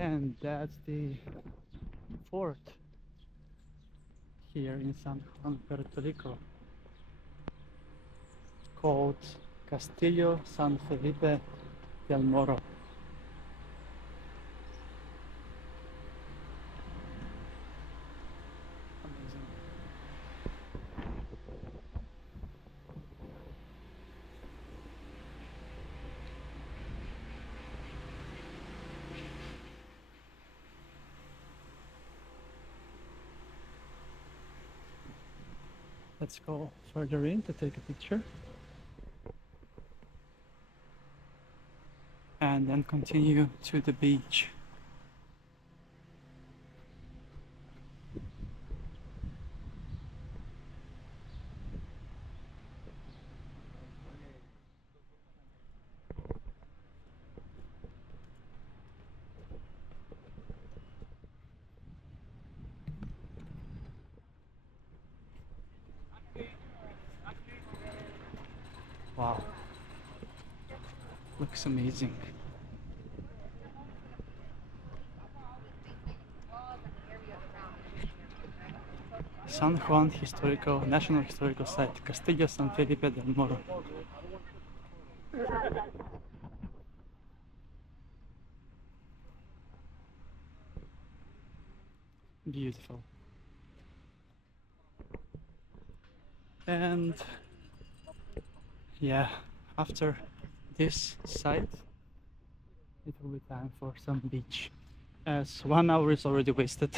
And that's the fort here in San Juan, Puerto Rico, called Castillo San Felipe del Moro. Amazing. Let's go further in to take a picture and then continue to the beach. Wow, looks amazing. San Juan National Historical Site, Castillo San Felipe del Moro. Beautiful. And yeah, after this site, it will be time for some beach, as 1 hour is already wasted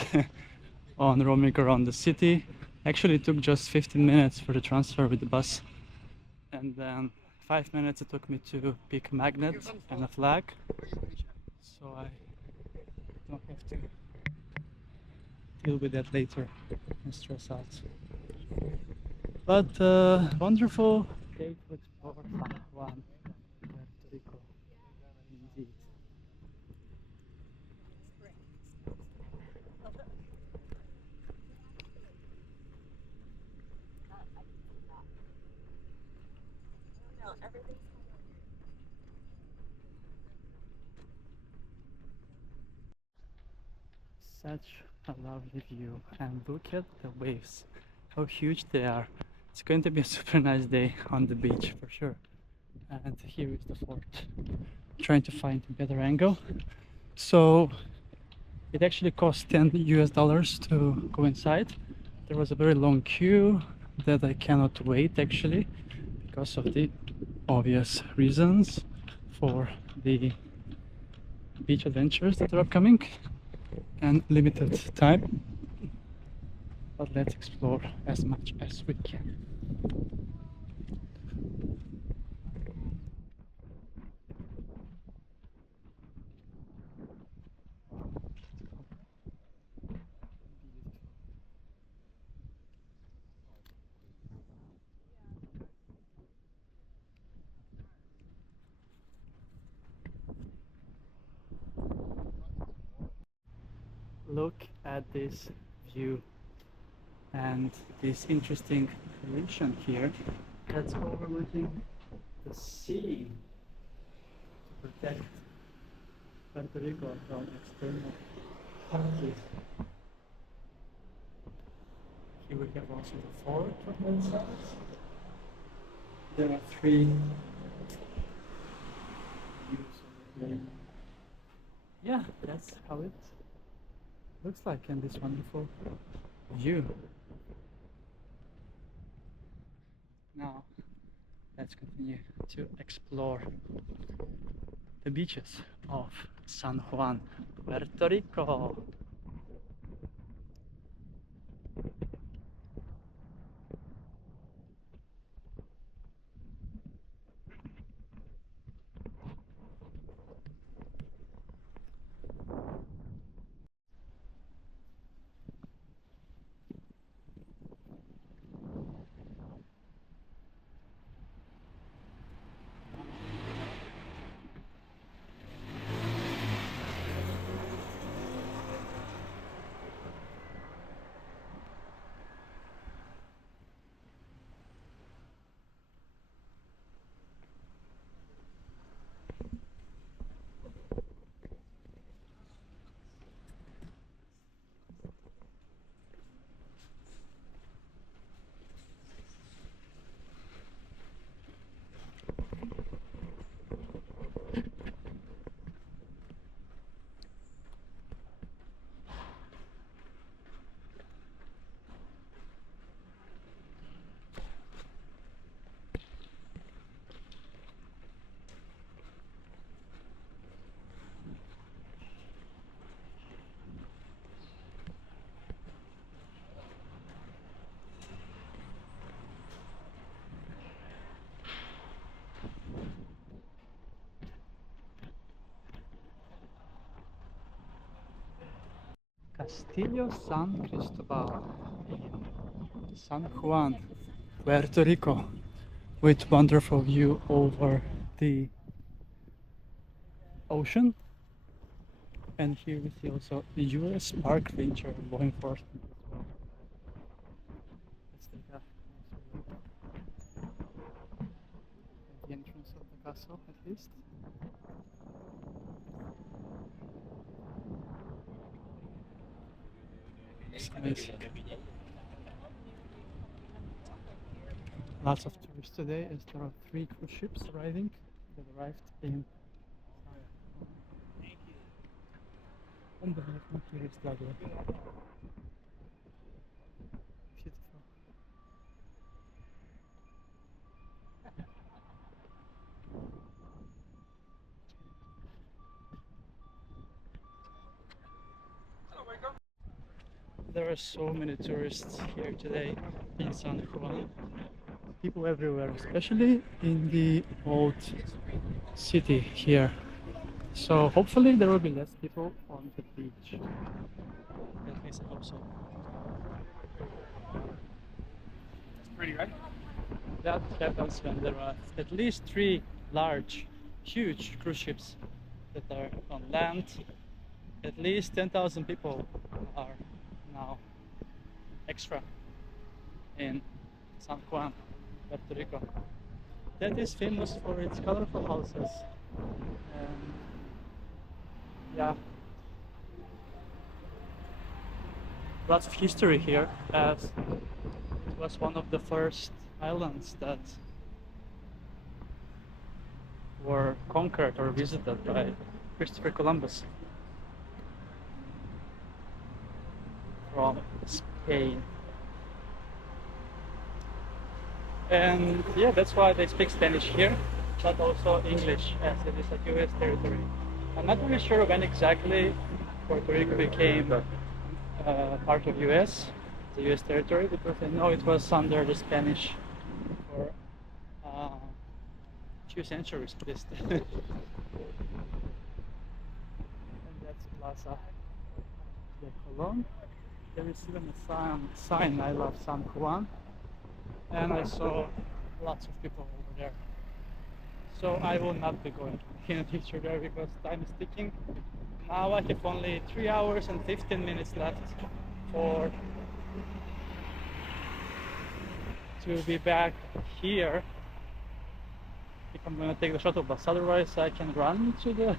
on roaming around the city. Actually, it took just 15 minutes for the transfer with the bus, and then 5 minutes it took me to pick a magnet and a flag, so I don't have to deal with that later and stress out. But wonderful day to explore San Juan, Puerto Rico, indeed. Such a lovely view, and look at the waves, how huge they are. It's going to be a super nice day on the beach for sure. And here is the fort. Trying to find a better angle. So it actually cost $10 to go inside. There was a very long queue that I cannot wait actually, because of the obvious reasons for the beach adventures that are upcoming and limited time. But let's explore as much as we can. Look at this view and this interesting formation here that's overlooking the sea to protect Puerto Rico from external hurricanes. Here we have also the fort on both sides. There are three views over here. Yeah, that's how it looks like in this wonderful view. Now let's continue to explore the beaches of San Juan, Puerto Rico. Castillo San Cristobal in San Juan, Puerto Rico, with wonderful view over the ocean. And here we see also the US Park Ranger law enforcement as well. Let's take a closer look at the entrance of the castle at least. It's amazing. Lots of tourists today as there are 3 cruise ships arriving. They've arrived in unbelievable. Here is lovely. Beautiful. There are so many tourists here today in San Juan. People everywhere, especially in the old city here. So hopefully there will be less people on the beach. At least I hope so. That's pretty, right? That happens when there are at least 3 large, huge cruise ships that are on land. At least 10,000 people are now extra in San Juan, Puerto Rico. That is famous for its colorful houses. And yeah, lots of history here, as it was one of the first islands that were conquered or visited by Christopher Columbus from Spain. And yeah, that's why they speak Spanish here, but also English, as it is a US territory. I'm not really sure when exactly Puerto Rico became part of US, the US territory, because I know it was under the Spanish for a few centuries at least. And that's Plaza de Colón. There is even a sign, I love San Juan. And I saw lots of people over there. So I will not be going in a picture there because time is ticking. Now I have only 3 hours and 15 minutes left for to be back here. If I'm gonna take the shuttle bus, otherwise I can run to the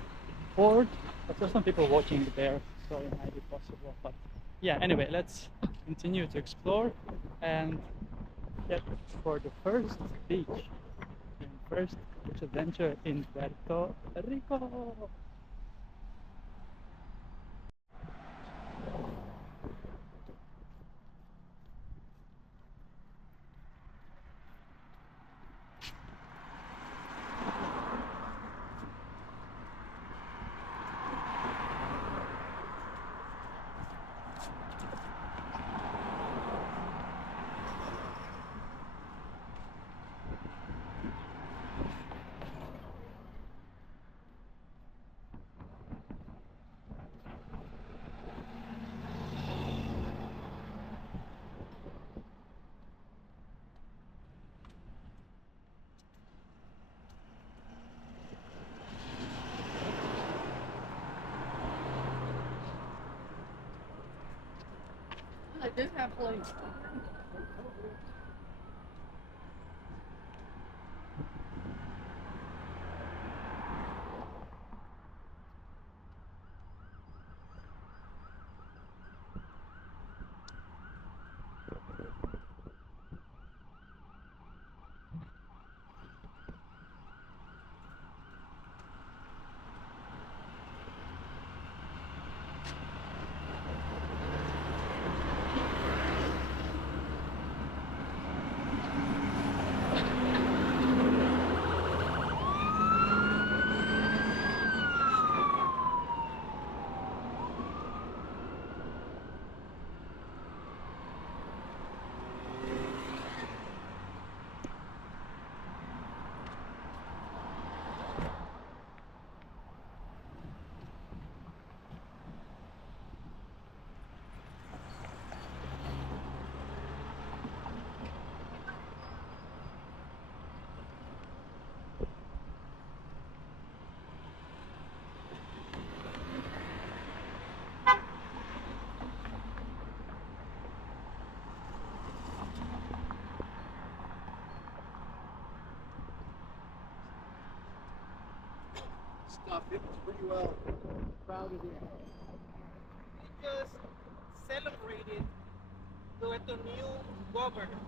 port. But there's some people watching there, so it might be possible. But yeah, anyway, let's continue to explore and get for the first beach and first beach adventure in Puerto Rico. I do have plates. stuff. It was pretty well crowded in. We just celebrated with the new governor.